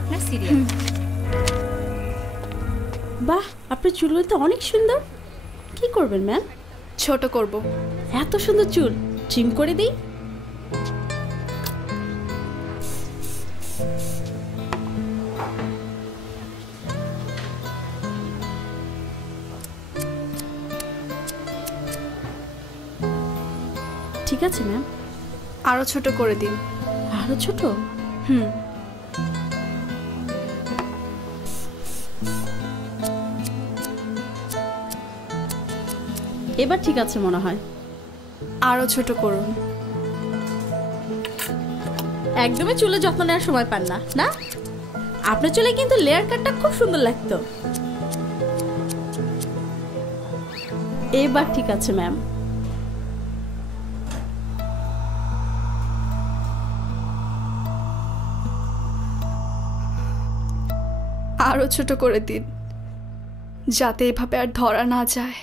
আপনার সিরিয়াল। বাহ, আপনার চুলগুলো তো অনেক সুন্দর। কি করবেন ম্যাম? ছোট করব। এত সুন্দর চুল ট্রিম করে দিই। ঠিক আছে ম্যাম। আরো ছোট করে দিন। আরো ছোট? হুম। এবার ঠিক আছে মনে হয়। আরো ছোট করুন। একদমই চুলে যত্ন নেওয়ার সময় পান না, না? আপনার চুলে কিন্তু লেয়ার কাটটা খুব সুন্দর লাগতো। এবার ঠিক আছে ম্যাম। আরো ছোট করে দিন, যাতে এভাবে আর ধরা না যায়।